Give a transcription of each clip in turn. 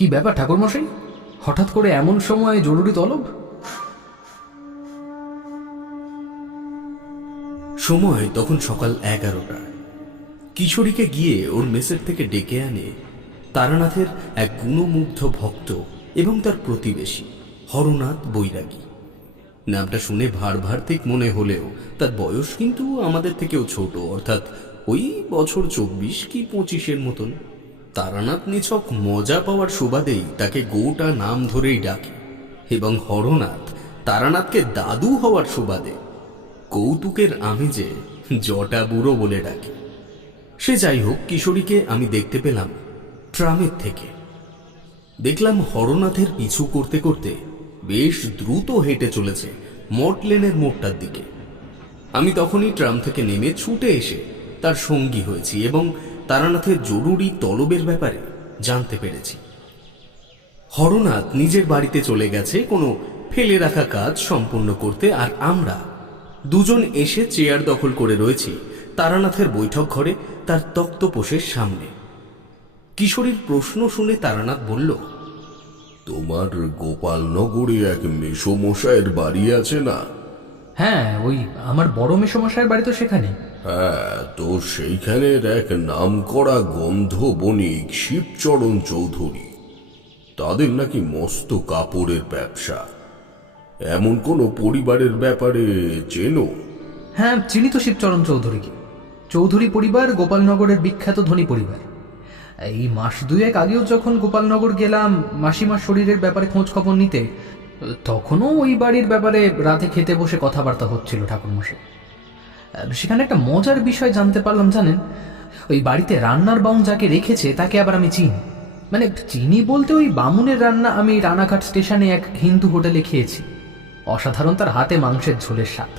কি ব্যাপার ঠাকুরমশাই, হঠাৎ করে এমন সময় জরুরি তলব? সময় তখন সকাল 11টা। কিশোরীকে গিয়ে ওর মেসের থেকে ডেকে আনে তারানাথের এক গুণমুগ্ধ ভক্ত এবং তার প্রতিবেশী হরনাথ বৈরাগী। নামটা শুনে ভার্ভার্তিক মনে হলেও তার বয়স কিন্তু আমাদের থেকেও ছোট, অর্থাৎ ওই বছর 24 কি 25-এর মতন। তারানাথ নিছক মজা পাওয়ার সুবাদেই তাকে গোটা নাম ধরেই ডাকে, এবং হরনাথ তারানাথকে দাদু হওয়ার সুবাদে কৌতুকের আমেজে জটা বুড়ো বলে ডাকে। সে যাই হোক, কিশোরীকে আমি দেখতে পেলাম ট্রামের থেকে। দেখলাম হরনাথের পিছু করতে করতে বেশ দ্রুত হেঁটে চলেছে মটলেনের মোড়টার দিকে। আমি তখনই ট্রাম থেকে নেমে ছুটে এসে তার সঙ্গী হয়েছি এবং তারানাথের জরুরি তলবের ব্যাপারে জানতে পেরেছি। হরনাথ নিজের বাড়িতে চলে গেছে কোনো ফেলে রাখা কাজ সম্পূর্ণ করতে, আর আমরা দুজন এসে চেয়ার দখল করে রয়েছি তারানাথের বৈঠক ঘরে, তার তক্তপোষের সামনে। কিশোরীর প্রশ্ন শুনে তারানাথ বলল, তোমার গোপালনগরে এক মেসোমশাইয়ের বাড়ি আছে না? হ্যাঁ, ওই আমার বড় মেসোমশাইয়ের বাড়ি তো সেখানে। হ্যাঁ, তো সেইখানের এক নামকরা গন্ধ বণিক শিবচরণ চৌধুরী, তাদের নাকি মস্ত কাপড়ের ব্যবসা। এমন কোন পরিবারের ব্যাপারে চেনো? হ্যাঁ, চিনি তো শিবচরণ চৌধুরীকে। চৌধুরী পরিবার গোপালনগরের বিখ্যাত ধনী পরিবার। এই মাস দুয়েক আগেও যখন গোপালনগর গেলাম মাসিমার শরীরের ব্যাপারে খোঁজ খবর নিতে, তখনও ওই বাড়ির ব্যাপারে রাতে খেতে বসে কথাবার্তা হচ্ছিল ঠাকুরমশাই। সেখানে একটা মজার বিষয় জানতে পারলাম জানেন, ওই বাড়িতে রান্নার বাউন যাকে রেখেছে তাকে আবার আমি চিনি। মানে চিনি বলতে ওই বামুনের রান্না আমি রানাঘাট স্টেশনে এক হিন্দু হোটেলে খেয়েছি। অসাধারণ তার হাতে মাংসের ঝোলের স্বাদ।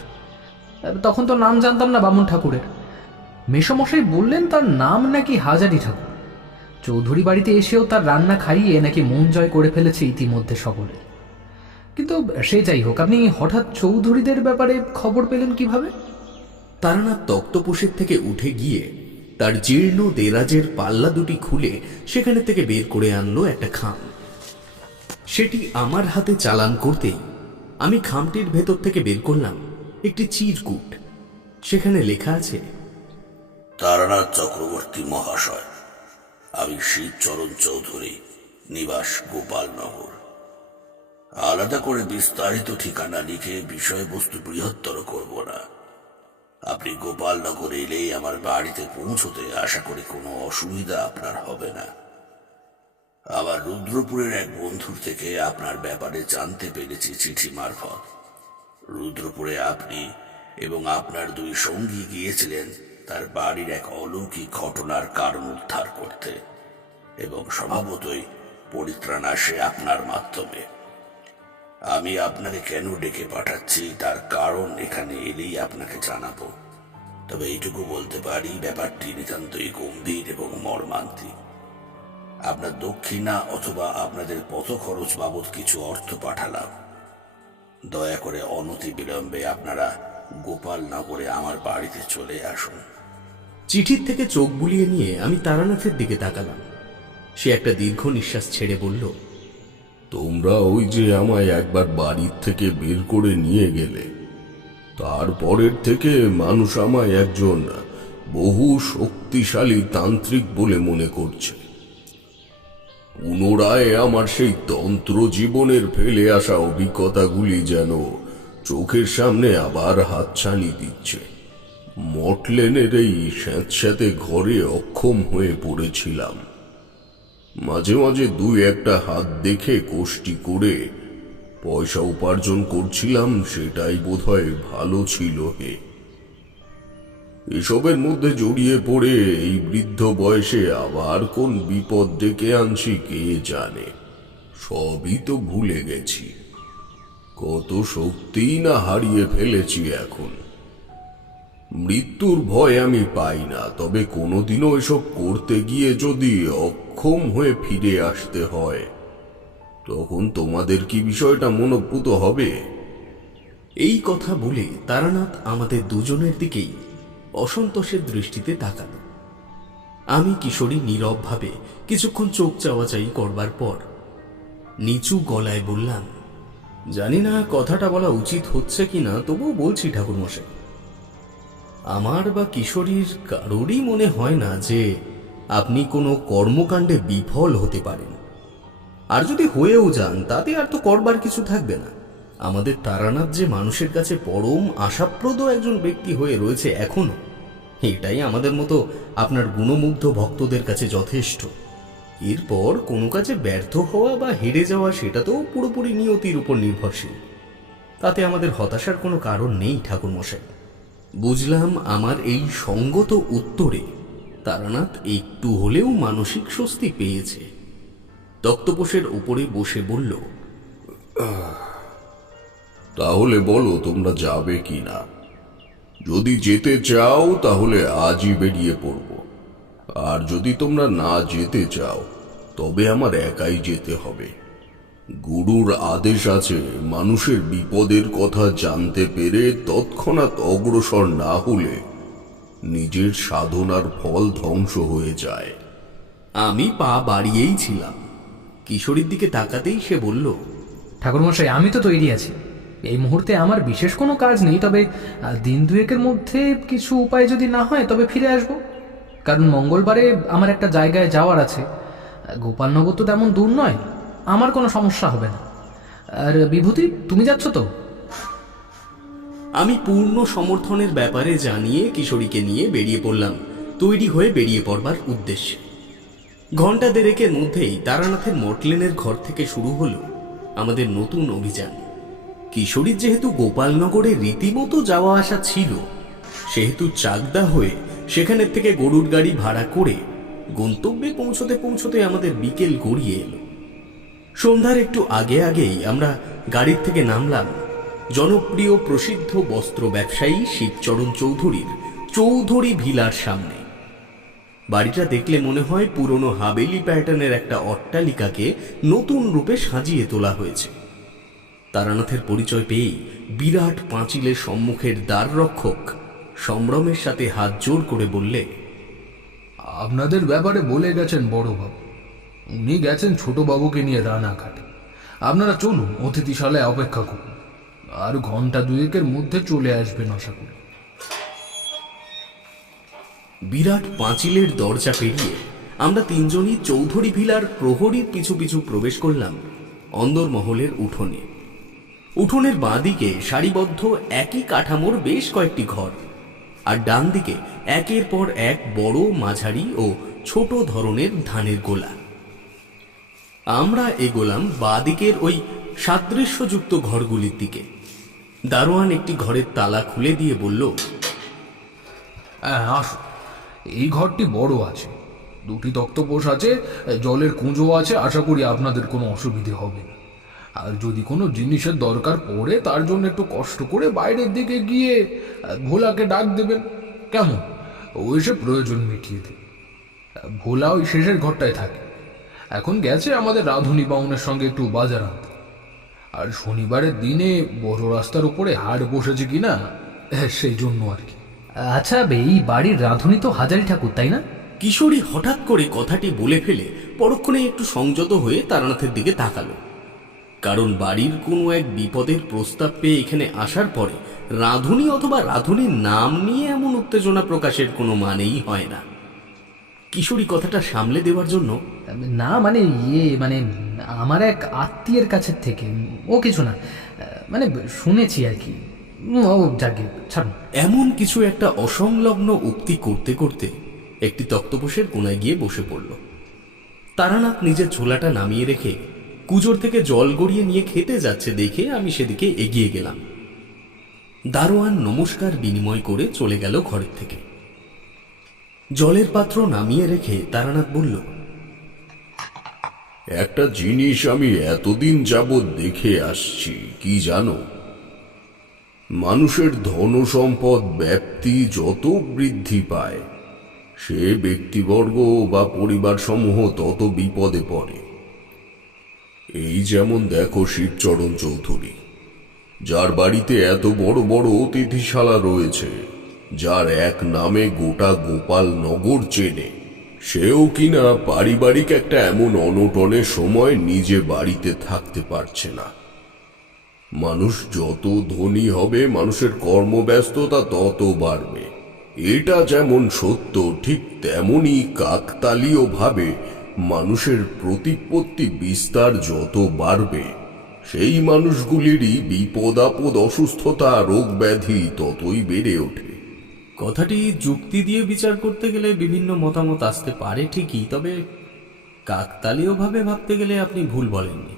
তখন তো নাম জানতাম না বামুন ঠাকুরের। মেসোমশাই বললেন তার নাম নাকি হাজারি ঠাকুর। চৌধুরী বাড়িতে এসেও তার রান্না খাইয়ে নাকি মন জয় করে ফেলেছে ইতিমধ্যে সকলে। কিন্তু সে যাই হোক, আপনি হঠাৎ চৌধুরীদের ব্যাপারে খবর পেলেন কিভাবে? তারানাথ তক্তপোষের থেকে উঠে গিয়ে তার জীর্ণ দেরাজের পাল্লা দুটি খুলে সেখানে থেকে বের করে আনলো একটা খাম। সেটি আমার হাতে চালান করতেই আমি খামটির ভেতর থেকে বের করলাম একটি চিরকুট। সেখানে লেখা আছে, তারানাথ চক্রবর্তী মহাশয়, আমি শিবচরণ চৌধুরী, নিবাস গোপালনগর। আলাদা করে বিস্তারিত ঠিকানা লিখে বিষয়বস্তু বৃহত্তর করব না। আপনি গোপালনগর এলেই আমার বাড়িতে পৌঁছতে আশা করি কোনো অসুবিধা আপনার হবে না। আমার রুদ্রপুরের এক বন্ধুর থেকে আপনার ব্যাপারে জানতে পেরেছি চিঠি মারফত। রুদ্রপুরে আপনি এবং আপনার দুই সঙ্গী গিয়েছিলেন তার বাড়ির এক অলৌকিক ঘটনার কারণ উদ্ধার করতে, এবং স্বভাবতই পরিত্রাণ আসে আপনার মাধ্যমে। আমি আপনাকে কেন ডেকে পাঠাচ্ছি তার কারণ এখানে এলেই আপনাকে জানাবো। তবে এইটুকু বলতে পারি, ব্যাপারটি নিতান্তই গম্ভীর এবং মর্মান্তিক। আপনার দক্ষিণা অথবা আপনাদের পথ খরচ বাবদ কিছু অর্থ পাঠালাম। দয়া করে অনতি বিলম্বে আপনারা গোপালনগরে আমার বাড়িতে চলে আসুন। চিঠির থেকে চোখ বুলিয়ে নিয়ে আমি তারানাথের দিকে তাকালাম। সে একটা দীর্ঘ নিঃশ্বাস ছেড়ে বলল, তোমরা ওই যে আমায় একবার বাড়ির থেকে বের করে নিয়ে গেলে, তারপরের থেকে মানুষ আমায় একজন বহু শক্তিশালী তান্ত্রিক বলে মনে করছে। পুনরায় আমার সেই তন্ত্র জীবনের ফেলে আসা অভিজ্ঞতাগুলি যেন চোখের সামনে আবার হাতছানি দিচ্ছে। মটলেনের এই স্যাঁতস্যাঁতে ঘরে অক্ষম হয়ে পড়েছিলাম। মাঝে মাঝে দুই একটা হাত দেখে কোষ্টি করে পয়সা উপার্জন করছিলাম, সেটাই বোধহয় ভালো ছিল। হে, এসবের মধ্যে জড়িয়ে পড়ে এই বৃদ্ধ বয়সে আবার কোন বিপদ ডেকে আনছি কে জানে। সবই তো ভুলে গেছি, কত শক্তিই না হারিয়ে ফেলেছি এখন। মৃত্যুর ভয় আমি পাই না, তবে কোনোদিনও এসব করতে গিয়ে যদি অক্ষম হয়ে ফিরে আসতে হয়, তখন তোমাদের কি বিষয়টা মনোপুত হবে? এই কথা বলে তারানাথ আমাদের দুজনের দিকেই অসন্তোষের দৃষ্টিতে তাকালো। আমি কিশোরী নীরবভাবে কিছুক্ষণ চোখ চাওয়াচাই করবার পর নিচু গলায় বললাম, জানি না কথাটা বলা উচিত হচ্ছে কিনা, তবুও বলছি ঠাকুরমশাই। আমার বা কিশোরীর কারোরই মনে হয় না যে আপনি কোনো কর্মকাণ্ডে বিফল হতে পারেন। আর যদি হয়েও যান, তাতে আর তো করবার কিছু থাকবে না। আমাদের তারানাথ যে মানুষের কাছে পরম আশাপ্রদ একজন ব্যক্তি হয়ে রয়েছে এখনো, এটাই আমাদের মতো আপনার গুণমুগ্ধ ভক্তদের কাছে যথেষ্ট। এরপর কোনো কাজে ব্যর্থ হওয়া বা হেরে যাওয়া, সেটা তো পুরোপুরি নিয়তির উপর নির্ভরশীল। তাতে আমাদের হতাশার কোনো কারণ নেই ঠাকুরমশাই। বুঝলাম আমার এই সঙ্গত উত্তরে তারানাথ একটু হলেও মানসিক স্বস্তি পেয়েছে। তক্তপোষের উপরে বসে বলল, তাহলে বলো তোমরা যাবে কি না? যদি যেতে চাও তাহলে আজই বেরিয়ে পড়ব, আর যদি তোমরা না যেতে চাও তবে আমার একাই যেতে হবে। গুরুর আদেশ আছে, মানুষের বিপদের কথা জানতে পেরে তৎক্ষণাৎ অগ্রসর না হলে নিজের সাধনার ফল ধ্বংস হয়ে যায়। আমি পা বাড়িয়েই ছিলাম। কিশোরীর দিকে তাকাতেই সে বলল, ঠাকুরমশাই, আমি তো তৈরি আছি। এই মুহূর্তে আমার বিশেষ কোনো কাজ নেই, তবে দিন দুয়েকের মধ্যে কিছু উপায় যদি না হয় তবে ফিরে আসব। কারণ মঙ্গলবারে আমার একটা জায়গায় যাওয়ার আছে। গোপালনগর তো তেমন দূর নয়, আমার কোনো সমস্যা হবে না। আর বিভূতি, তুমি যাচ্ছ তো? আমি পূর্ণ সমর্থনের ব্যাপারে জানিয়ে কিশোরীকে নিয়ে বেরিয়ে পড়লাম, তৈরি হয়ে বেরিয়ে পড়বার উদ্দেশ্যে। ঘণ্টা দেড়েকের মধ্যেই তারানাথের মটলেনের ঘর থেকে শুরু হলো আমাদের নতুন অভিযান। কিশোরীর যেহেতু গোপালনগরে রীতিমতো যাওয়া আসা ছিল, সেহেতু চাকদা হয়ে সেখানের থেকে গরুর গাড়ি ভাড়া করে গন্তব্যে পৌঁছতে পৌঁছতে আমাদের বিকেল গড়িয়ে এলো। সন্ধ্যার একটু আগে আগেই আমরা গাড়ির থেকে নামলাম জনপ্রিয় প্রসিদ্ধ বস্ত্র ব্যবসায়ী শিবচরণ চৌধুরীর চৌধুরী ভিলার সামনে। বাড়িটা দেখলে মনে হয় পুরনো হাবেলি প্যাটার্নের একটা অট্টালিকাকে নতুন রূপে সাজিয়ে তোলা হয়েছে। তারানাথের পরিচয় পেয়েই বিরাট পাঁচিলের সম্মুখের দ্বার রক্ষক সম্ভ্রমের সাথে হাত জোর করে বললে, আপনাদের ব্যাপারে বলে গেছেন বড়বাবু। উনি গেছেন ছোটবাবুকে নিয়ে রানাঘাটে। আপনারা চলুন, অতিথিশালায় অপেক্ষা করুন। আর ঘন্টা দুয়েকের মধ্যে চলে আসবেন আশা করি। বিরাট পাঁচিলের দরজা পেরিয়ে আমরা তিনজনই চৌধুরী ভিলার প্রহরীর পিছু পিছু প্রবেশ করলাম অন্দরমহলের উঠোনে। উঠোনের বাঁ দিকে সারিবদ্ধ একই কাঠামোর বেশ কয়েকটি ঘর, আর ডান দিকে একের পর এক বড়, মাঝারি ও ছোট ধরনের ধানের গোলা। আমরা এগোলাম বাঁ দিকের ওই সাদৃশ্যযুক্ত ঘরগুলির দিকে। দারোয়ান একটি ঘরের তালা খুলে দিয়ে বলল, হ্যাঁ, আসুন। এই ঘরটি বড় আছে, দুটি তক্তপোষ আছে, জলের কুঁজো আছে। আশা করি আপনাদের কোনো অসুবিধে হবে না। আর যদি কোনো জিনিসের দরকার পড়ে, তার জন্য একটু কষ্ট করে বাইরের দিকে গিয়ে ভোলাকে ডাক দেবেন, কেমন? ও এসে প্রয়োজন মিটিয়ে দেবে। ভোলা ওই শেষের ঘরটায় থাকে। এখন গেছে আমাদের রাধুনী বাউনের সঙ্গে একটু বাজার আনতে। আর শনিবারের দিনে বড় রাস্তার উপরে হাট বসেছে কিনা, সেই জন্য আর কি। আচ্ছা, এই বাড়ির রাঁধুনি তো হাজারি ঠাকুর, তাই না? কিশোরী হঠাৎ করে কথাটি বলে ফেলে পরক্ষণে একটু সংযত হয়ে তারানাথের দিকে তাকালো। কারণ বাড়ির কোনো এক বিপদের প্রস্তাব পেয়ে এখানে আসার পরে রাঁধুনি অথবা রাঁধুনির নাম নিয়ে এমন উত্তেজনা প্রকাশের কোনো মানেই হয় না। কিশোরী কথাটা সামলে দেওয়ার জন্য, না মানে আমার এক আত্মীয়ের কাছের থেকে, ও কিছু না, মানে শুনেছি আর কি। ও যাকে ছাড়ুন। এমন কিছু একটা অসংলগ্ন উক্তি করতে করতে একটি তক্তপোষের কোনায় গিয়ে বসে পড়ল। তারানাথ নিজের ঝোলাটা নামিয়ে রেখে কুজোর থেকে জল গড়িয়ে নিয়ে খেতে যাচ্ছে দেখে আমি সেদিকে এগিয়ে গেলাম। দারোয়ান নমস্কার বিনিময় করে চলে গেল ঘরের থেকে। জলের পাত্র নামিয়ে রেখে তারানাথ বলল, একটা জিনিস আমি এতদিন যাবৎ দেখে আসছি, কি জানো? মানুষের ধন সম্পদ ব্যাপ্তি যত বৃদ্ধি পায়, সে ব্যক্তিবর্গ বা পরিবার সমূহ তত বিপদে পড়ে। এই যেমন দেখো শিবচরণ চৌধুরী, যার বাড়িতে এত বড় বড় অতিথিশালা রয়েছে, যার এক নামে গোটা গোপাল নগর চেনে, সেও কিনা পারিবারিক একটা এমন অনটনের সময় নিজে বাড়িতে থাকতে পারছে না। মানুষ যত ধনী হবে মানুষের কর্মব্যস্ততা তত বাড়বে, এটা যেমন সত্য ঠিক তেমনি কাকতালীয় ভাবে মানুষের প্রতিপত্তি বিস্তার যত বাড়বে সেই মানুষগুলিরই বিপদ আপদ অসুস্থতা রোগ ব্যাধি ততই বেড়ে ওঠে। কথাটি যুক্তি দিয়ে বিচার করতে গেলে বিভিন্ন মতামত আসতে পারে ঠিকই, তবে কাকতালীয়ভাবে ভাবতে গেলে আপনি ভুল বলেননি।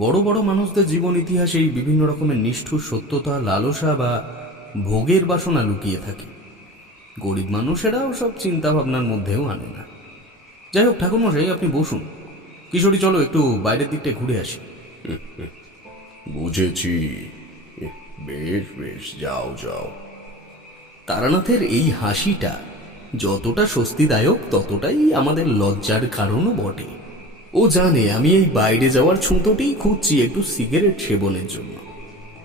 বড় বড় মানুষদের জীবন ইতিহাসেই বিভিন্ন রকমের নিষ্ঠুর সত্যতা, লালসা বা ভোগের বাসনা লুকিয়ে থাকে। গরিব মানুষেরাও সব চিন্তা ভাবনার মধ্যেও আনে না। যাই হোক ঠাকুরমশাই, আপনি বসুন। কিশোরী, চলো একটু বাইরের দিকটা ঘুরে আসি। বুঝেছি, বেশ বেশ, যাও যাও। তারানাথের এই হাসিটা যতটা স্বস্তিদায়ক ততটাই আমাদের লজ্জার কারণও বটে। ও জানে আমি এই বাইরে যাওয়ার ছুঁতোটেই খুঁজছি একটু সিগারেট সেবনের জন্য।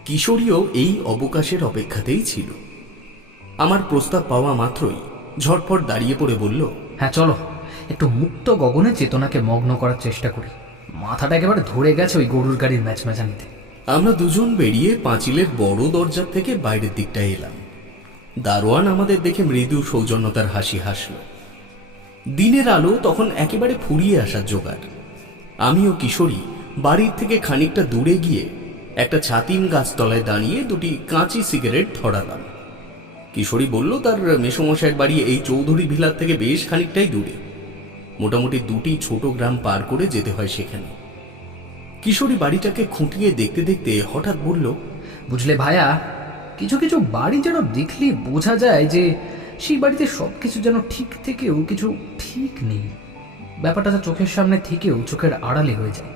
কিশোরীও এই অবকাশের অপেক্ষাতেই ছিল। আমার প্রস্তাব পাওয়া মাত্রই ঝটপট দাঁড়িয়ে পড়ে বলল, হ্যাঁ চলো, একটু মুক্ত গগনে চেতনাকে মগ্ন করার চেষ্টা করি। মাথাটা একেবারে ধরে গেছে ওই গরুর গাড়ির ম্যাচম্যাচানিতে। আমরা দুজন বেরিয়ে পাঁচিলের বড় দরজার থেকে বাইরের দিকটায় এলাম। দারোয়ান আমাদের দেখে মৃদু সৌজন্যতার হাসি হাসল। দিনের আলো তখন একেবারে ফুরিয়ে আসার জোগাড়। আমি ও কিশোরী বাড়ির থেকে খানিকটা দূরে গিয়ে একটা ছাতিম গাছতলায় দাঁড়িয়ে দুটি কাঁচি সিগারেট ধরালাম। কিশোরী বলল তার মেসোমশাইয়ের বাড়ি এই চৌধুরী ভিলার থেকে বেশ খানিকটাই দূরে, মোটামুটি দুটি ছোট গ্রাম পার করে যেতে হয় সেখানে। কিশোরী বাড়িটাকে খুঁটিয়ে দেখতে দেখতে হঠাৎ বলল, বুঝলে ভায়া, কিছু কিছু বাড়ি যেন দেখলে বোঝা যায় যে সেই বাড়িতে সবকিছু যেন ঠিক থেকেও কিছু ঠিক নেই। ব্যাপারটা তো চোখের সামনে থেকেও চোখের আড়ালে হয়ে যায়।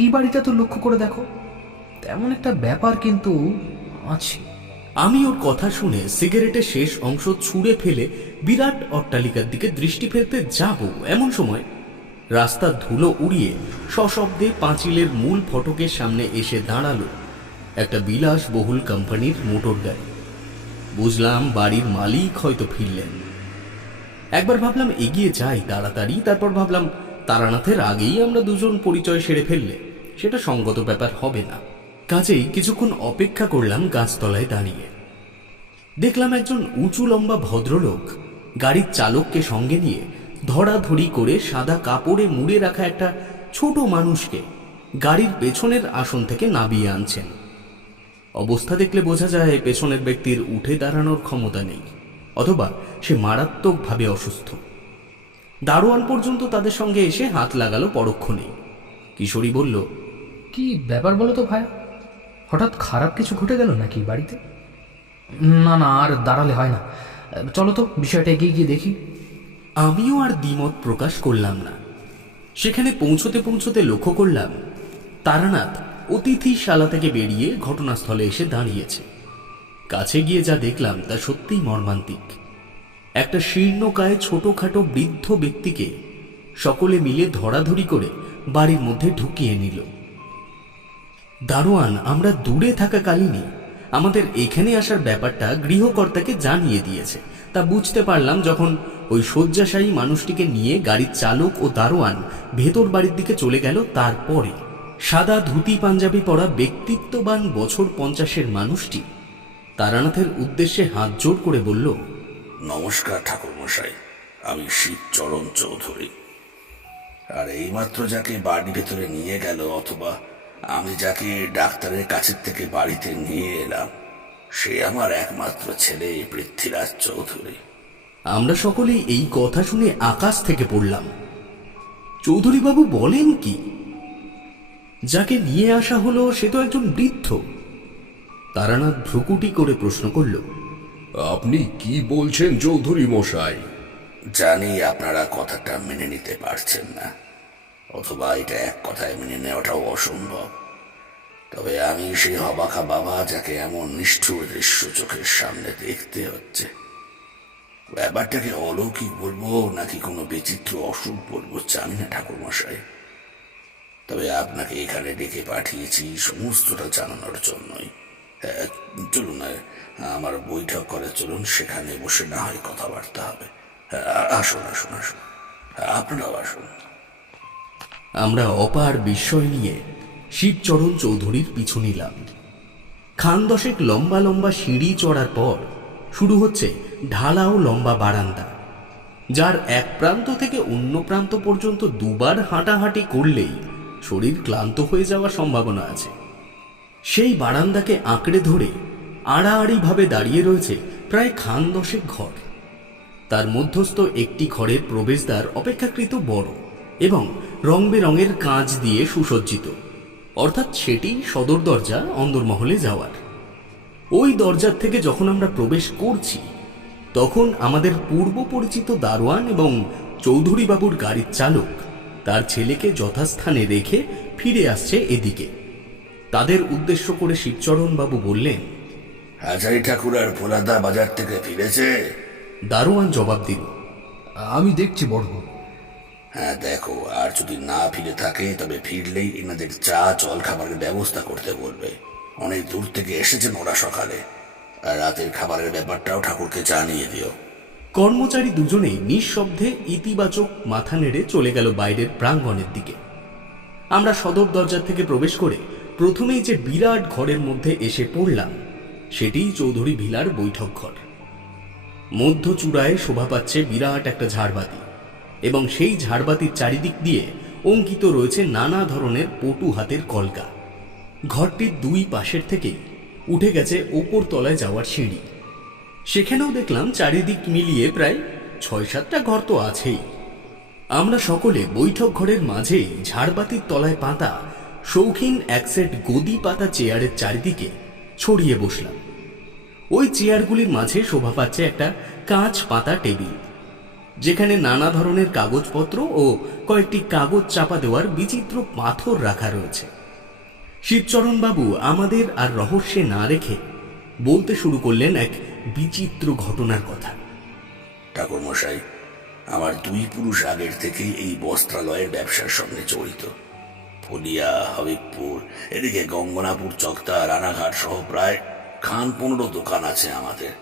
এই বাড়িটা তো লক্ষ্য করে দেখো, তেমন একটা ব্যাপার কিন্তু আছে। আমি ওর কথা শুনে সিগারেটের শেষ অংশ ছুঁড়ে ফেলে বিরাট অট্টালিকার দিকে দৃষ্টি ফেলতে যাব, এমন সময় রাস্তার ধুলো উড়িয়ে সশব্দে পাঁচিলের মূল ফটকের সামনে এসে দাঁড়ালো একটা বিলাসবহুল কোম্পানির মোটর গাড়ি। বুঝলাম বাড়ির মালিক হয়তো ফিরলেন। একবার ভাবলাম এগিয়ে যাই তাড়াতাড়ি, তারপর ভাবলাম তারানাথের আগেই আমরা দুজন পরিচয় সেরে ফেললে সেটা সঙ্গত ব্যাপার হবে না। কাজেই কিছুক্ষণ অপেক্ষা করলাম গাছতলায় দাঁড়িয়ে। দেখলাম একজন উঁচু লম্বা ভদ্রলোক গাড়ির চালককে সঙ্গে নিয়ে ধরাধরি করে সাদা কাপড়ে মুড়ে রাখা একটা ছোট মানুষকে গাড়ির পেছনের আসন থেকে নামিয়ে আনছেন। অবস্থা দেখলে বোঝা যায় পেছনের ব্যক্তির উঠে দাঁড়ানোর ক্ষমতা নেই, অথবা সে মারাত্মকভাবে অসুস্থ। দারোয়ান পর্যন্ত তাদের সঙ্গে এসে হাত লাগালো পরক্ষণেই। কিশোরী বলল, কি ব্যাপার বলো তো ভায়া, হঠাৎ খারাপ কিছু ঘটে গেল নাকি বাড়িতে? না না, আর দাঁড়ালে হয় না, চলো তো বিষয়টা এগিয়ে গিয়ে দেখি। আমিও আর দ্বিমত প্রকাশ করলাম না। সেখানে পৌঁছতে পৌঁছতে লক্ষ্য করলাম তারানাথ অতিথিশালা থেকে বেরিয়ে ঘটনাস্থলে এসে দাঁড়িয়েছে। কাছে গিয়ে যা দেখলাম তা সত্যিই মর্মান্তিক। একটা শীর্ণকায় ছোটখাটো বৃদ্ধ ব্যক্তিকে সকলে মিলে ধরাধরি করে বাড়ির মধ্যে ঢুকিয়ে নিল। দারোয়ান আমরা দূরে থাকাকালীনই আমাদের এখানে আসার ব্যাপারটা গৃহকর্তাকে জানিয়ে দিয়েছে। তা বুঝতে পারলাম যখন ওই শয্যাশায়ী মানুষটিকে নিয়ে গাড়ির চালক ও দারোয়ান ভেতর বাড়ির দিকে চলে গেল। তারপরে সাদা ধুতি পাঞ্জাবি পরা ব্যক্তিত্ববান বছর 50-এর মানুষটি তারানাথের উদ্দেশ্যে হাত জোড় করে বলল, নমস্কার ঠাকুরমশাই, আমি শিবচরণ চৌধুরী। আর এইমাত্র যাকে বাড়ি ভেতরে নিয়ে গেল, অথবা আমি যাকে ডাক্তারের কাছের থেকে বাড়িতে নিয়ে এলাম, সে আমার একমাত্র ছেলে পৃথ্বীরাজ চৌধুরী। আমরা সকলেই এই কথা শুনে আকাশ থেকে পড়লাম। চৌধুরী বাবু বলেন কি? যাকে নিয়ে আসা হলো সে তো একজন বৃদ্ধ। তারানাথ ভ্রুকুটি করে প্রশ্ন করল, আপনি কি বলছেন চৌধুরী মশাই? জানি আপনারা কথাটা মেনে নিতে পারছেন না, অথবা এটা এক কথায় মেনে নেওয়াটাও অসম্ভব। তবে আমি সেই হবাখা বাবা যাকে এমন নিষ্ঠুর দৃশ্য চোখের সামনে দেখতে হচ্ছে। ব্যাপারটাকে অলৌকিক বলবো নাকি কোনো বিচিত্র অসুখ বলবো জানি না ঠাকুরমশাই, তবে আপনাকে এখানে ডেকে পাঠিয়েছি সমস্তটা জানানোর জন্যই। চলুন আমার বৈঠক করে চলুন, সেখানে বসে না হয় কথাবার্তা হবে। আসুন আসুন আসুন। আপনারাও আসুন। আমরা অপার বিস্ময় নিয়ে শিবচরণ চৌধুরীর পিছু নিলাম। খান দশেক লম্বা লম্বা সিঁড়ি চড়ার পর শুরু হচ্ছে ঢালাও লম্বা বারান্দা, যার এক প্রান্ত থেকে অন্য প্রান্ত পর্যন্ত দুবার হাঁটাহাঁটি করলেই শরীর ক্লান্ত হয়ে যাওয়ার সম্ভাবনা আছে। সেই বারান্দাকে আঁকড়ে ধরে আড়াআড়িভাবে দাঁড়িয়ে রয়েছে প্রায় খান দশেক ঘর। তার মধ্যস্থ একটি ঘরের প্রবেশদ্বার অপেক্ষাকৃত বড় এবং রং বেরঙের কাঁচ দিয়ে সুসজ্জিত, অর্থাৎ সেটি সদর দরজা অন্দরমহলে যাওয়ার। ওই দরজার থেকে যখন আমরা প্রবেশ করছি তখন আমাদের পূর্ব পরিচিত দারোয়ান এবং চৌধুরী বাবুর গাড়ির চালক তার ছেলেকে যথাস্থানে রেখে ফিরে আসছে এদিকে। তাদের উদ্দেশ্য করে শিবচরণ বাবু বললেন, হাজারি ঠাকুর আর ভোলাদা বাজার থেকে ফিরেছে? দারোয়ান জবাব দিল, আমি দেখছি বড়বাবু। হ্যাঁ দেখো, আর যদি না ফিরে থাকে তবে ফিরলেই এনাদের চা জল খাবারের ব্যবস্থা করতে বলবে। অনেক দূর থেকে এসেছেন ওরা সকালে। আর রাতের খাবারের ব্যাপারটাও ঠাকুরকে জানিয়ে দিও। কর্মচারী দুজনেই নিঃশব্দে ইতিবাচক মাথা নেড়ে চলে গেল বাইরের প্রাঙ্গণের দিকে। আমরা সদর দরজা থেকে প্রবেশ করে প্রথমেই যে বিরাট ঘরের মধ্যে এসে পড়লাম সেটিই চৌধুরী ভিলার বৈঠক ঘর। মধ্য চূড়ায় শোভা পাচ্ছে বিরাট একটা ঝাড়বাতি এবং সেই ঝাড়বাতির চারিদিক দিয়ে অঙ্কিত রয়েছে নানা ধরনের পটু হাতের কলকা। ঘরটির দুই পাশের থেকেই উঠে গেছে ওপর তলায় যাওয়ার সিঁড়ি। সেখানেও দেখলাম চারিদিক মিলিয়ে প্রায় ৬-৭টা ঘর তো আছেই। আমরা সকলে বৈঠক ঘরের মাঝেই ঝাড়বাতির তলায় পাতা শৌখিন এক সেট গদি পাতা চেয়ারের চারিদিকে ছড়িয়ে বসলাম। ওই চেয়ারগুলির মাঝে শোভা পাচ্ছে একটা কাঁচ পাতা টেবিল, যেখানে নানা ধরনের কাগজপত্র ও কয়েকটি কাগজ চাপা দেওয়ার বিচিত্র পাথর রাখা রয়েছে। শিবচরণ বাবু আমাদের আর রহস্যে না রেখে বলতে শুরু করলেন এক বিচিত্র ঘটনার কথা। ঠাকুর মশাই, আমার দুই পুরুষ আগের থেকেই এই বস্ত্রালয়ের ব্যবসার সঙ্গে জড়িত। ফুলিয়া, হবিবপুর, এদিকে গঙ্গনাপুর, চকতা, রানাঘাট সহ প্রায় 15 দোকান আছে আমাদের।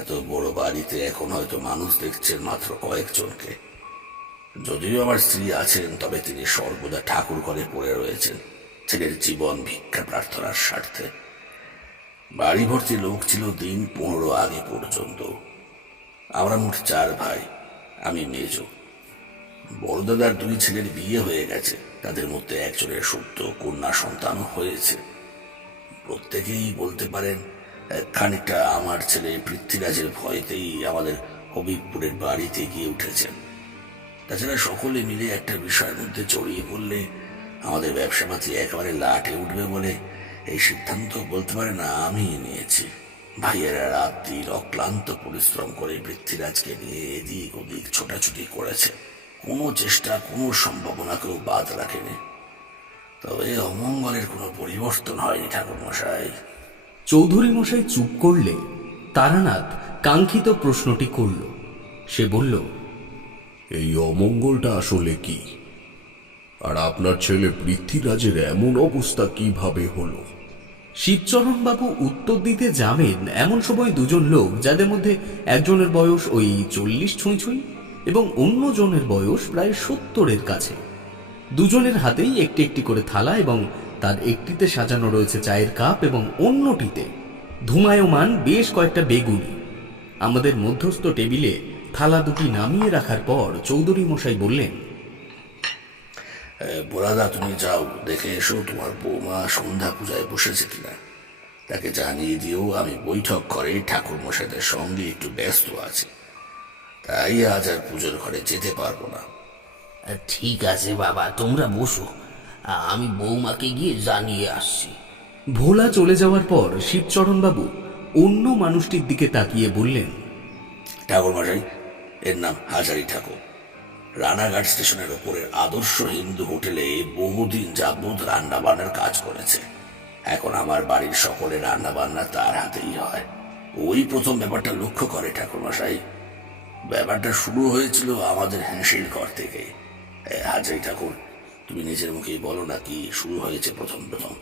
এত বড় বাড়িতে এখন হয়তো মানুষ দেখছেন মাত্র কয়েকজনকে। যদিও আমার স্ত্রী আছেন, তবে তিনি সর্বদা ঠাকুর ঘরে পড়ে রয়েছেন ছেলের জীবন ভিক্ষা প্রার্থনার স্বার্থে। বাড়ি ভর্তি লোক ছিল দিন 15 আগে পর্যন্ত। আমরা মোট 4 ভাই, আমি মেজ। বড় দাদার 2 ছেলের বিয়ে হয়ে গেছে, তাদের মধ্যে একজনের সদ্য কন্যা সন্তানও হয়েছে। প্রত্যেকেই বলতে পারেন খানিকটা আমার ছেলে পৃথ্বীরাজের ভয়তেই আমাদের হবিবপুরের বাড়িতে গিয়ে উঠেছেন। তাছাড়া সকলে মিলে একটা বিষয়ের মধ্যে জড়িয়ে পড়লে আমাদের ব্যবসাপাতি একেবারে লাটে উঠবে বলে এই সিদ্ধান্ত বলতে পারে না আমি নিয়েছি। ভাইয়েরা রাত দিন অক্লান্ত পরিশ্রম করে পৃথ্বীরাজকে নিয়ে এদিক ওদিক ছোটাছুটি করেছে। কোনো চেষ্টা, কোনো সম্ভাবনাকেও বাদ রাখেনি। তবে অমঙ্গলের কোনো পরিবর্তন হয়নি ঠাকুর মশাই। চৌধুরী মশাই চুপ করলে তারানাথ কাঙ্ক্ষিত প্রশ্নটি করল। সে বলল, এই অমঙ্গলটা আসলে কি? আর আপনার ছেলে পৃথ্বীরাজের এমন অবস্থা কিভাবে হলো? শিবচরণ বাবু উত্তর দিতে যাবেন এমন সময় দুজন লোক, যাদের মধ্যে একজনের বয়স ওই 40 ছুঁই ছুঁই এবং অন্যজনের বয়স প্রায় 70-এর কাছে, দুজনের হাতেই একটি একটি করে থালা এবং তার একটিতে সাজানো রয়েছে চায়ের কাপ এবং অন্যটিতে ধুমায়মান বেশ কয়েকটা বেগুনি। আমাদের মধ্যস্থ টেবিলে থালা দুটি নামিয়ে রাখার পর চৌধুরী মশাই বললেন, বোরাদা, তুমি যাও দেখে এসো তোমার বৌমা সন্ধ্যা পূজায় বসেছে কিনা। তাকে জানিয়ে দিও আমি বৈঠক ঘরে ঠাকুর মশাইদের সঙ্গে একটু ব্যস্ত আছি, তাই আজ আর পুজোর ঘরে যেতে পারবো না। ঠিক আছে বাবা, তোমরা বসো, আমি বৌমাকে গিয়ে জানিয়ে আসছি। ভোলা চলে যাওয়ার পর শিবচরণ বাবু অন্য মানুষটির দিকে তাকিয়ে বললেন, ঠাকুর মশাই, এর নাম হাজারি ঠাকুর। রানাঘাট স্টেশনের ওপরের আদর্শ হিন্দু হোটেলে বহুদিন যাবৎ রান্না বান্নার কাজ করেছে। এখন আমার বাড়ির সকলে রান্না বান্না তার হাতেই হয়। ওই প্রথম ব্যাপারটা লক্ষ্য করে ঠাকুর মশাই। ব্যাপারটা শুরু হয়েছিল আমাদের হ্যাঁসির ঘর থেকে। হাজারি ঠাকুর, তুমি নিজের মুখেই বলো না কি শুরু হয়েছে প্রথম প্রথম।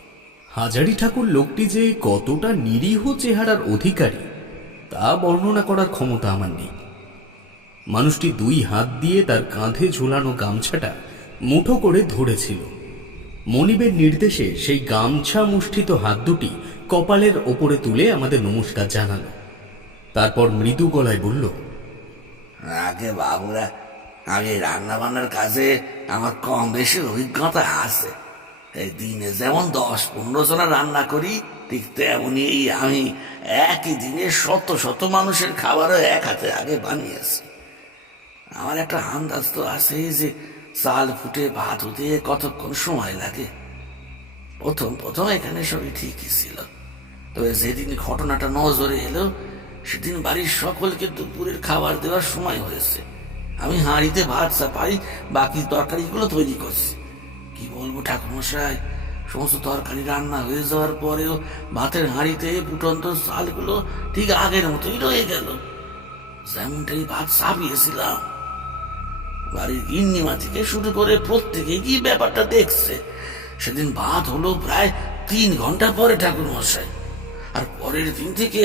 হাজারি ঠাকুর লোকটি যে কতটা নিরীহ চেহারার অধিকারী তা বর্ণনা করার ক্ষমতা আমার নেই। মানুষটি 2 হাত দিয়ে তার কাঁধে ঝোলানো গামছাটা মুঠো করে ধরেছিল। মনিবের নির্দেশে সেই গামছা মুষ্ঠিত হাত দুটি কপালের ওপরে তুলে আমাদের নমস্কার জানালো। তারপর মৃদু গলায় বলল, আগে বাবুরা, আমি রান্না বান্নার কাজে আমার কম বেশি অভিজ্ঞতা আছে। এই দিনে যেমন 10-15 জনা রান্না করি, ঠিক তেমনি আমি একই দিনে শত শত মানুষের খাবারও এক হাতে আগে বানিয়েছি। আমার একটা আন্দাজ তো আছে যে চাল ফুটে ভাত হতে কতক্ষণ সময় লাগে। প্রথম প্রথম এখানে সবই ঠিকই ছিল, তবে যেদিন ঘটনাটা নজরে এলো সেদিন বাড়ির সকলকে দুপুরের খাবার দেওয়ার সময় হয়েছে। আমি হাঁড়িতে ভাত চাপাই, বাকি তরকারিগুলো তৈরি করছি। কি বলবো ঠাকুরমশাই, সমস্ত তরকারি রান্না হয়ে যাওয়ার পরেও ভাতের হাঁড়িতে ফুটন্ত চালগুলো ঠিক আগের মতোই রয়ে গেল, যেমনটাই ভাত চাপিয়েছিলাম। বাড়ির গিন্নিমা থেকে শুরু করে প্রত্যেকে কি ব্যাপারটা দেখছে। সেদিন ভাত হলো প্রায় 3 ঘন্টা পরে ঠাকুরমশাই। আর পরের দিন থেকে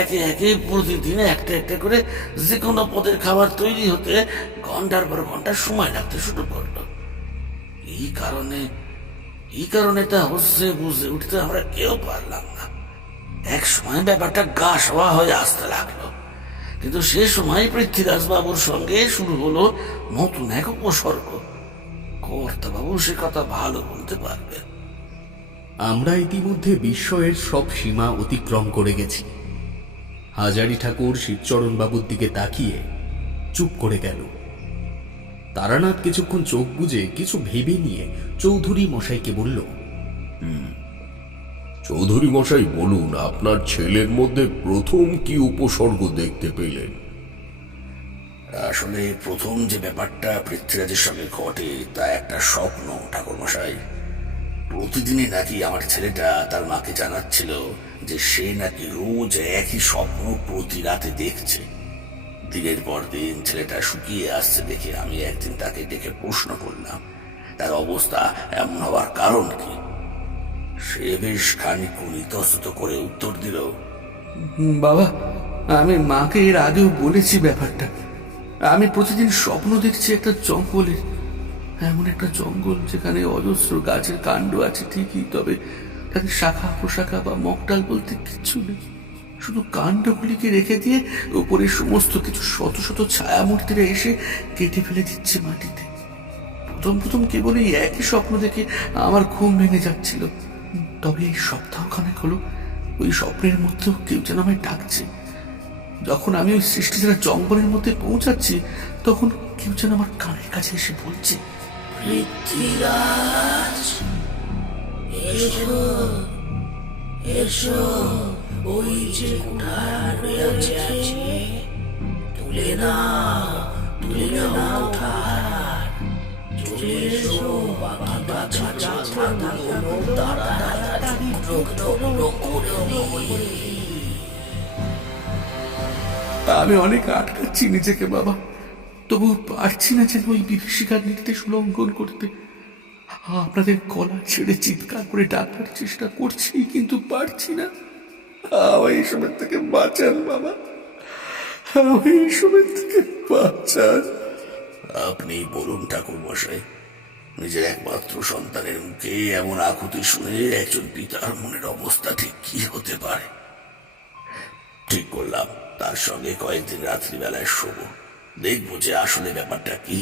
একে একে প্রতিদিন একটা একটা করে যে কোনো পদের খাবার তৈরি হতে ঘন্টার পর ঘন্টা সময় লাগতে শুরু করলো। এই কারণে তা হচ্ছে বুঝে উঠতে আমরা কেউ পারলাম না। এক সময় ব্যাপারটা গা সওয়া হয়ে আসতে লাগলো, কিন্তু সে সময় পৃথ্বীরাজ বাবুর সঙ্গে শুরু হলো নতুন এক উপসর্গ। কর্তা বাবু সে কথা ভালো বলতে পারবে। আমরা ইতিমধ্যে বিস্ময়ের সব সীমা অতিক্রম করে গেছি। হাজারি ঠাকুর শিবচরণ বাবুর দিকে তাকিয়ে চুপ করে গেল। তারানাথ কিছুক্ষণ চোখ বুজে কিছু ভেবে নিয়ে চৌধুরী মশাইকে বলল, চৌধুরী মশাই বলুন, আপনার ছেলের মধ্যে প্রথম কি উপসর্গ দেখতে পেলেন? আসলে প্রথম যে ব্যাপারটা পৃথ্বীরাজের সঙ্গে ঘটে তা একটা স্বপ্ন ঠাকুরমশাই। প্রতিদিনই নাকি আমার ছেলেটা তার মাকে জানাচ্ছিল যে সে নাকি রোজ একই স্বপ্ন প্রতি রাতে দেখছে। দিনের পর দিন ছেলেটা শুকিয়ে আসছে দেখে আমি একদিন তাকে ডেকে প্রশ্ন করলাম তার অবস্থা এমন হওয়ার কারণ কি। সে বেশ খানিকক্ষণ ইতস্তত করে উত্তর দিল, বাবা, আমি মাকে এর আগেও বলেছি ব্যাপারটা। আমি প্রতিদিন স্বপ্ন দেখছি একটা জঙ্গলের, এমন একটা জঙ্গল যেখানে অজস্র গাছের কাণ্ড আছে ঠিকই, তবে তাদের শাখা প্রশাখা বা মকডাল বলতে কিচ্ছু নেই। শুধু কাণ্ডগুলিকে রেখে দিয়ে উপরে সমস্ত কিছু শত শত ছায়ামূর্তিরা এসে কেটে ফেলে দিচ্ছে মাটিতে। প্রথম প্রথম কেবল এই একই স্বপ্ন দেখে আমার ঘুম ভেঙে যাচ্ছিল, তবে এই সপ্তাহখানেক হলো ওই স্বপ্নের মধ্যেও কেউ যেন আমায় ডাকছে। যখন আমি ওই সৃষ্টিধারা জঙ্গলের মধ্যে পৌঁছাচ্ছি, তখন কেউ যেন আমার কানের কাছে এসে বলছে, পৃথ্বীরাজ, এসো এসো, ওই যে কুঠার পড়ে আছে, তুলে নাও কুঠার, চলে এসো, বাকি গাছা ছাতাগুলো তাড়াতাড়ি টুকরো করে নিই। আমি অনেক আটকাচ্ছি নিজেকে বাবা, তবু পারছি না যেন ওই বিভীষিকার নির্দেশ উল্লঙ্ঘন করতে। আপনাদের গলা ছেড়ে চিৎকার করে ডাকার চেষ্টা করছি, কিন্তু পারছি না। আমার এইসবের থেকে বাঁচান বাবা, আমার এইসবের থেকে বাঁচান। আপনি বলুন ঠাকুরমশাই, নিজের একমাত্র সন্তানের মুখে এমন আকুতি শুনে একজন পিতার মনের অবস্থা ঠিক কি হতে পারে। ঠিক করলাম তার সঙ্গে কয়েকদিন রাত্রিবেলায় শোবো, দেখবো যে আসলে ব্যাপারটা কি।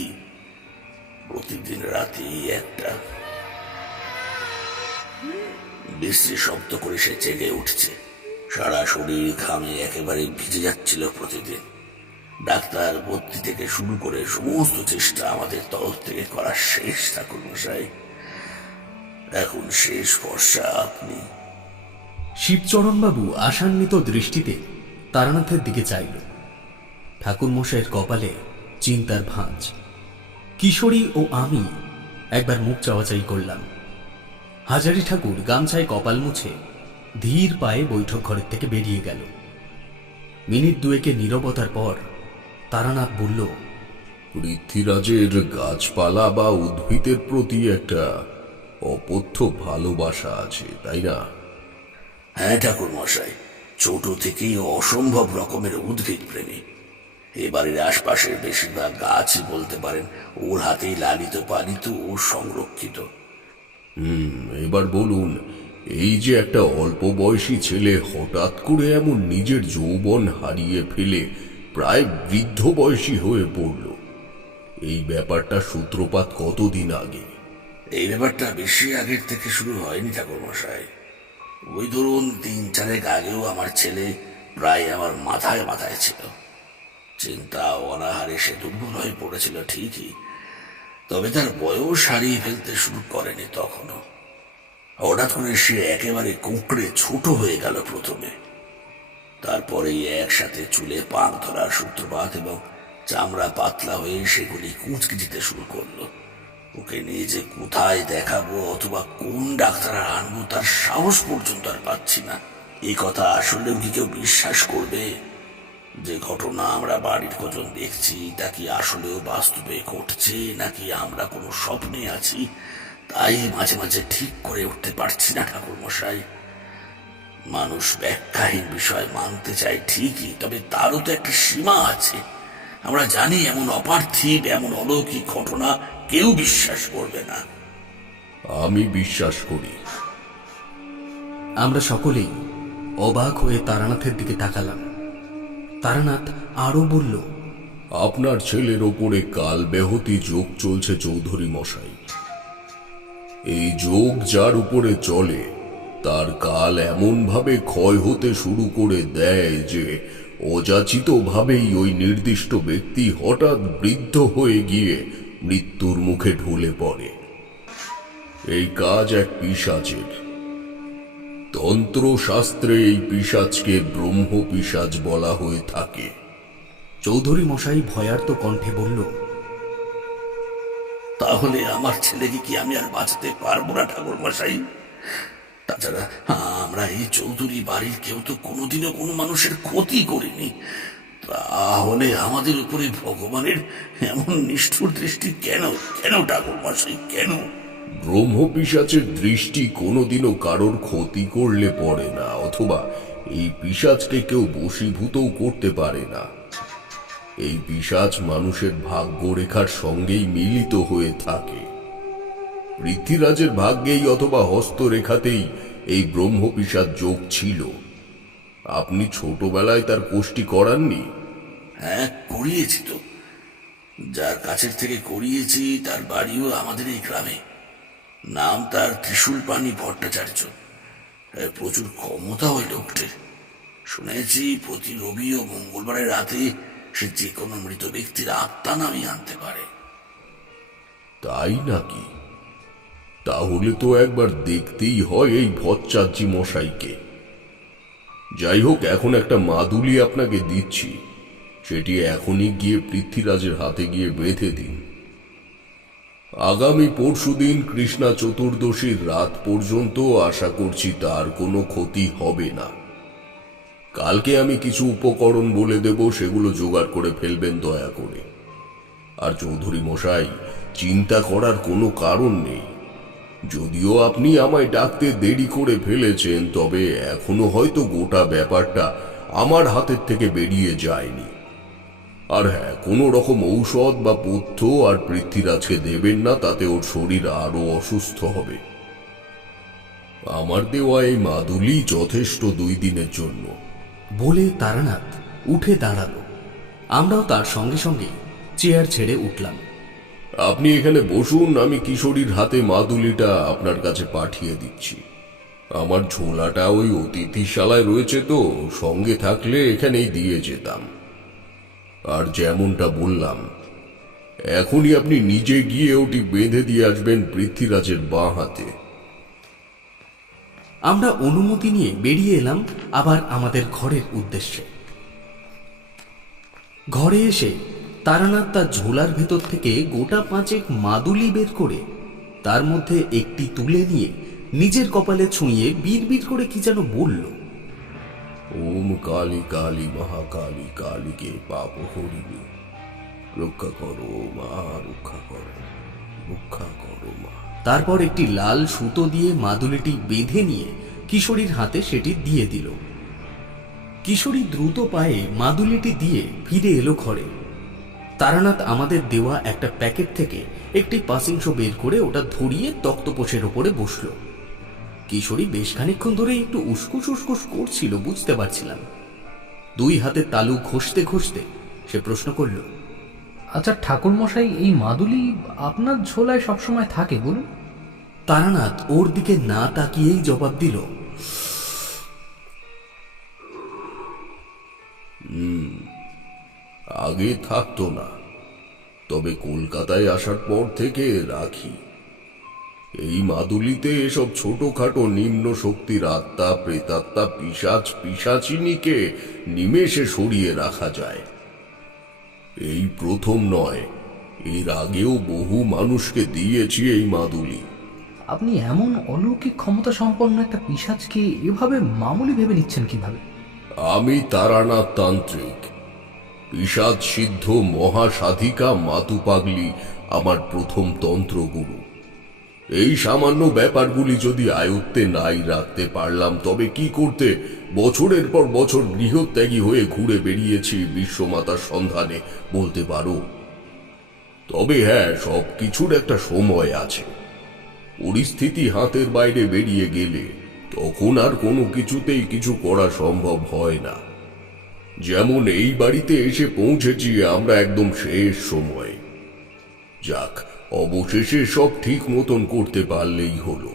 প্রতিদিন রাতে একটা বিশ্রী শব্দ করে সে জেগে উঠছে, সারা শরীর ঘামে একেবারে ভিজে যাচ্ছিল প্রতিদিন। ডাক্তার ভর্তি থেকে শুরু করে সমস্ত চেষ্টা আমাদের তরফ থেকে করা শেষ ঠাকুরমশাই, এখন শেষ ভরসা আপনি। শিবচরণবাবু আশান্বিত দৃষ্টিতে তারানাথের দিকে চাইল। ঠাকুরমশাইয়ের কপালে চিন্তার ভাঁজ। কিশোরী ও আমি একবার মুখ চাওয়াচাই করলাম। হাজারি ঠাকুর গামছায় কপাল মুছে ধীর পায়ে বৈঠক ঘরের থেকে বেরিয়ে গেল। মিনিট দুয়েকের নীরবতার পর তারানাথ বলল, পৃথ্বীরাজের গাছপালা বা উদ্ভিদের প্রতি একটা অপথ্য ভালোবাসা আছে, তাই না? হ্যাঁ ঠাকুরমশাই, ছোট থেকেই অসম্ভব রকমের উদ্ভিদ প্রেমী। এ বাড়ির আশপাশের বেশিরভাগ গাছই বলতে পারেন ওর হাতেই লালিত পালিত ও সংরক্ষিত। এবার বলুন, এই যে একটা অল্প বয়সী ছেলে হঠাৎ করে এমন নিজের যৌবন হারিয়ে ফেলে প্রায় বৃদ্ধ বয়সী হয়ে পড়ল, এই ব্যাপারটা সূত্রপাত কতদিন আগে? এই ব্যাপারটা বেশি আগের থেকে শুরু হয়নি ঠাকুরমশাই। ওই ধরুন 3-4 আগেও আমার ছেলে প্রায় আমার মাথায় মাথায় ছিল। চিন্তা অনাহারে সে দুর্বল হয়ে পড়েছিল ঠিকই, তবে তার বয়স হারিয়ে ফেলতে শুরু করেনি তখনও। হঠাৎ করে সে একেবারে কুঁকড়ে ছোট হয়ে গেল প্রথমে, তারপরেই একসাথে চুলে পাক ধরার সূত্রপাত এবং চামড়া পাতলা হয়ে সেগুলি কুঁচকে দিতে শুরু করলো। ওকে নিয়ে যে কোথায় দেখাবো অথবা কোন ডাক্তার আনবো তার সাহস পর্যন্ত আর পাচ্ছি না। এই কথা আসলেও কি কেউ বিশ্বাস করবে? যে ঘটনা আমরা বাড়ির কজন দেখছি তা কি আসলেও বাস্তবে ঘটছে নাকি আমরা কোনো স্বপ্নে আছি, তাই মাঝে মাঝে ঠিক করে উঠতে পারছি না ঠাকুরমশাই। মানুষ ব্যাখ্যাহীন বিষয় মানতে চায় ঠিকই, তবে তারও তো একটা সীমা আছে। আমরা জানি এমন অপার্থিব এমন অলৌকিক ঘটনা কেউ বিশ্বাস করবে না। আমি বিশ্বাস করি। আমরা সকলেই অবাক হয়ে তারানাথের দিকে তাকালাম। তারানাথ আরো বলল, আপনার ছেলের ওপরে কাল বেহতি যোগ চলছে চৌধুরী মশাই। এই যোগ যার উপরে চলে তার কাল এমন ভাবে ক্ষয় হতে শুরু করে দেয় যে অযাচিত ভাবেই ওই নির্দিষ্ট ব্যক্তি হঠাৎ বৃদ্ধ হয়ে গিয়ে মৃত্যুর মুখে ঢলে পড়ে। এই কাজ এক পিশাচের। তন্ত্র শাস্ত্রে এই পিশাচকে ব্রহ্ম পিশাচ বলা হয়ে থাকে। চৌধুরী মশাই ভয়ার্ত কণ্ঠে বলল, তাহলে আমার ছেলেকে কি আমি আর বাঁচাতে পারবো না ঠাকুরমশাই? তাছাড়া আমরা এই চৌধুরী বাড়ির কেউ তো কোনোদিনও কোনো মানুষের ক্ষতি করিনি, তাহলে আমাদের উপরে ভগবানের এমন নিষ্ঠুর দৃষ্টি কেন? কেন ঠাকুরমশাই, কেন? ব্রহ্ম পিশাচের দৃষ্টি কোনোদিনও কারোর ক্ষতি করলে পড়ে না, অথবা এই পিশাচকে কেউ বশীভূতও করতে পারে না। এই পিশাচ মানুষের ভাগ্যরেখার সঙ্গেই মিলিত হয়ে থাকে। পৃথ্বীরাজের ভাগ্যেই অথবা হস্তরেখাতেই এই ব্রহ্ম পিশাচ যোগ ছিল। আপনি ছোটবেলায় তার কোষ্ঠী করাননি? হ্যাঁ, করিয়েছি তো। যার কাছের থেকে করিয়েছি তার বাড়িও আমাদের এই গ্রামে। নাম তার ত্রিশূলপাণি ভট্টাচার্য। প্রচুর ক্ষমতা ওই লোকটির। শুনেছি প্রতি রবি ও মঙ্গলবারের রাতে সে যে কোনো মৃত ব্যক্তির আত্মা নামিয়ে আনতে পারে। তাই নাকি? তাহলে তো একবার দেখতেই হয় এই ভট্টাচার্য মশাইকে। যাই হোক, এখন একটা মাদুলি আপনাকে দিচ্ছি, সেটি এখনই গিয়ে পৃথ্বীরাজের হাতে গিয়ে বেঁধে দিন। আগামী পরশুদিন কৃষ্ণা চতুর্দশীর রাত পর্যন্ত আশা করছি তার কোনো ক্ষতি হবে না। কালকে আমি কিছু উপকরণ বলে দেব, সেগুলো জোগাড় করে ফেলবেন দয়া করে। আর চৌধুরী মশাই, চিন্তা করার কোনো কারণ নেই। যদিও আপনি আমায় ডাকতে দেরি করে ফেলেছেন, তবে এখনো হয়তো গোটা ব্যাপারটা আমার হাতের থেকে বেরিয়ে যায়নি। আর হ্যাঁ, কোনো রকম ঔষধ বা পথ্য আর পৃথ্বীরাজকে দেবেন না, তাতে ওর শরীর আরো অসুস্থ হবে। আমার দেওয়া এই মাদুলি যথেষ্ট 2 দিনের জন্য। বলে তারানাথ উঠে দাঁড়ালো। আমরাও তার সঙ্গে সঙ্গে চেয়ার ছেড়ে উঠলাম। আপনি এখানে বসুন, আমি কিশোরীর হাতে মাদুলিটা আপনার কাছে পাঠিয়ে দিচ্ছি। আমার ঝোলাটা ওই অতিথিশালায় রয়েছে, তো সঙ্গে থাকলে এখানেই দিয়ে যেতাম। আর যেমনটা বললাম, এখনই আপনি নিজে গিয়ে ওটি বেঁধে দিয়ে আসবেন পৃথ্বীরাজের বাঁ হাতে। আমরা অনুমতি নিয়ে বেরিয়ে এলাম আবার আমাদের ঘরের উদ্দেশ্যে। ঘরে এসে তারানাথ তার ঝোলার ভেতর থেকে গোটা 5 মাদুলি বের করে তার মধ্যে একটি তুলে নিয়ে নিজের কপালে ছুঁয়ে বিড়বিড় করে কি যেন বলল। ওম কালী কালী মহাকালী কালীকে পাপ হরিণী, রক্ষা করো মা, রক্ষা করো, রক্ষা করো মা। তারপর একটি লাল সুতো দিয়ে মাদুলিটি বেঁধে নিয়ে কিশোরীর হাতে সেটি দিয়ে দিল। কিশোরী দ্রুত পায়ে মাদুলিটি দিয়ে ফিরে এলো ঘরে। তারানাথ আমাদের দেওয়া একটা প্যাকেট থেকে একটি পাসিংশো বের করে ওটা ধরিয়ে তক্তপোষের ওপরে বসল। কিশোরী বেশ খানিকক্ষণ ধরে একটু উস্কুস উস্কুস করছিল, বুঝতে পারছিলাম। দুই হাতে তালু ঘষতে ঘষতে সে প্রশ্ন করল, আচ্ছা ঠাকুরমশাই, এই মাদুলি আপনার ঝোলায় সবসময় থাকে বলুন? তারানাথ ওর দিকে না তাকিয়েই জবাব দিল, আগে থাকতো না, তবে কলকাতায় আসার পর থেকে রাখি। এই মাদুলিতে এসব ছোটখাটো নিম্ন শক্তির আত্মা, প্রেতাত্মা, পিশাচ, পিশাচিনীকে নিমেষে সরিয়ে রাখা যায়। এই প্রথম নয়, এর আগেও বহু মানুষকে দিয়েছি এই মাদুলি। আপনি এমন অলৌকিক ক্ষমতা সম্পন্ন একটা পিশাচকে এভাবে মামুলি ভেবে নিচ্ছেন কিভাবে? আমি তারানাথ তান্ত্রিক, পিশাচ সিদ্ধ মহাসাধিকা মাতু পাগলি আমার প্রথম তন্ত্রগুরু। এই সামান্য ব্যাপারগুলি যদি আয়ত্তে নাই রাখতে পারলাম, তবে কি করতে বছরের পর বছর গৃহত্যাগী হয়ে ঘুরে বেরিয়েছি বিশ্বমাতার সন্ধানে বলতে পারো। তবে হ্যাঁ, সব কিছুর একটা সময় আছে। পরিস্থিতি হাতের বাইরে বেরিয়ে গেলে তখন আর কোনো কিছুতেই কিছু করা সম্ভব হয় না। যেমন এই বাড়িতে এসে পৌঁছেছি আমরা একদম শেষ সময়ে। যাক, অবশেষে সব ঠিক মতন করতে পারলেই হলো।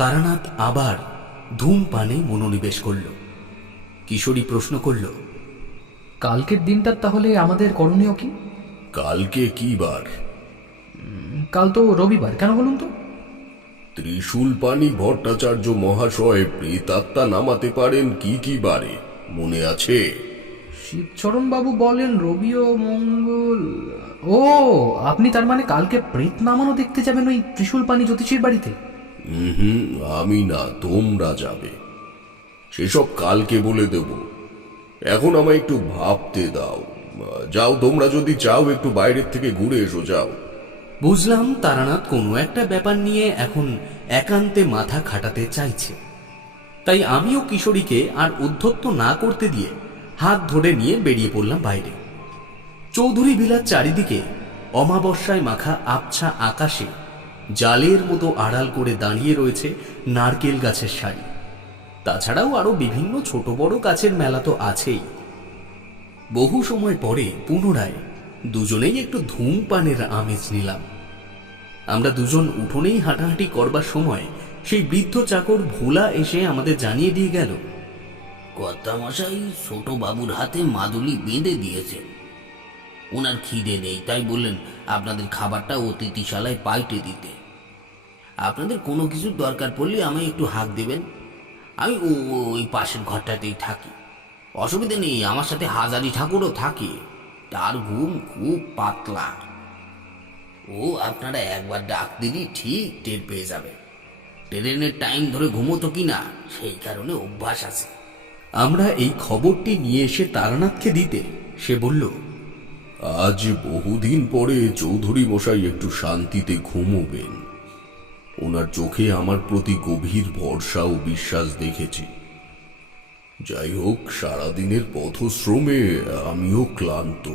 তারানাথ আবার ধূমপানে মনোনিবেশ করল। কিশোরী প্রশ্ন করল, কালকের দিনটার তাহলে আমাদের করণীয় কি? কালকে কি বার? কাল তো রবিবার, কেন বলুন তো? ত্রিশূলপাণি ভট্টাচার্য মহাশয় প্রেতাত্মা নামাতে পারেন কি কি বারে মনে আছে? শিবচরণ বাবু বলেন রবি ও মঙ্গল। ও, আপনি তার মানে কালকে প্রেত নামানো দেখতে যাবেন ওই ত্রিশূলপাণি জ্যোতিষীর বাড়িতে? আমি না, তোমরা যাবে। সেসব কালকে বলে দেব। এখন আমায় একটু ভাবতে দাও। যাও, তোমরা যদি চাও একটু বাইরের থেকে ঘুরে এসো, যাও। বুঝলাম তারানাথ কোনো একটা ব্যাপার নিয়ে এখন একান্তে মাথা খাটাতে চাইছে। তাই আমিও কিশোরীকে আর উদ্ধত্ত না করতে দিয়ে হাত ধরে নিয়ে বেরিয়ে পড়লাম বাইরে। চৌধুরী বিলার চারিদিকে অমাবস্যায় মাখা আবছা আকাশে জালের মতো আড়াল করে দাঁড়িয়ে রয়েছে নারকেল গাছের সারি। তাছাড়াও আরো বিভিন্ন ছোট বড় গাছের মেলা তো আছেই। বহু সময় পরে পুনরায় দুজনেই একটু ধূমপানের আমেজ নিলাম। আমরা দুজন উঠোনেই হাঁটাহাঁটি করবার সময় সেই বৃদ্ধ চাকর ভোলা এসে আমাদের জানিয়ে দিয়ে গেল, কর্তামশাই ছোট বাবুর হাতে মাদুলি বেঁধে দিয়েছে। ওনার খিদে নেই, তাই বললেন আপনাদের খাবারটা অতিথিশালায় পাল্টে দিতে। আপনাদের কোনো কিছুর দরকার পড়লে আমায় একটু হাঁক দেবেন। আমি ওই পাশের ঘরটাতেই থাকি, অসুবিধা নেই। আমার সাথে হাজারি ঠাকুরও থাকে, তার ঘুম খুব পাতলা। ও আপনারা একবার ডাক দিলেই ঠিক টের পেয়ে যাবে। ট্রেনের টাইম ধরে ঘুমোতো কিনা সেই কারণে অভ্যাস আছে। আমরা এই খবরটি নিয়ে এসে তারানাথকে দিতে সে বলল, আজ বহুদিন পরে চৌধুরী মশাই একটু শান্তিতে ঘুমোবেন। ওনার চোখে আমার প্রতি গভীর ভরসা ও বিশ্বাস দেখেছি। যাই হোক, সারাদিনের পথশ্রমে আমিও ক্লান্ত।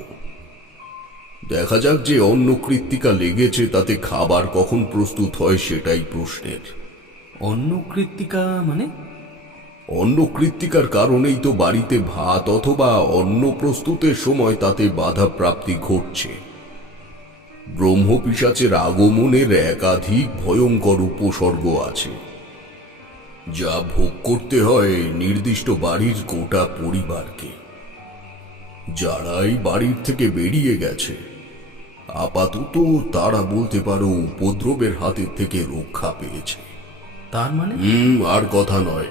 দেখা যাক, যে অন্নকৃত্তিকা লেগেছে তাতে খাবার কখন প্রস্তুত হয় সেটাই প্রশ্নের। অন্নকৃত্তিকা মানে? অন্নকৃত্তিকার কারণেই তো বাড়িতে ভাত অথবা অন্ন প্রস্তুতের সময় তাতে বাধা প্রাপ্তি ঘটছে। ব্রহ্মপিশাচের আগমনের একাধিক ভয়ঙ্কর উপসর্গ আছে, যা ভোগ করতে হয় নির্দিষ্ট বাড়ির গোটা পরিবারকে। যারাই বাড়ির থেকে বেরিয়ে গেছে আপাতত তারা বলতে পারো উপদ্রবের হাতের থেকে রক্ষা পেয়েছে। তার মানে? আর কথা নয়।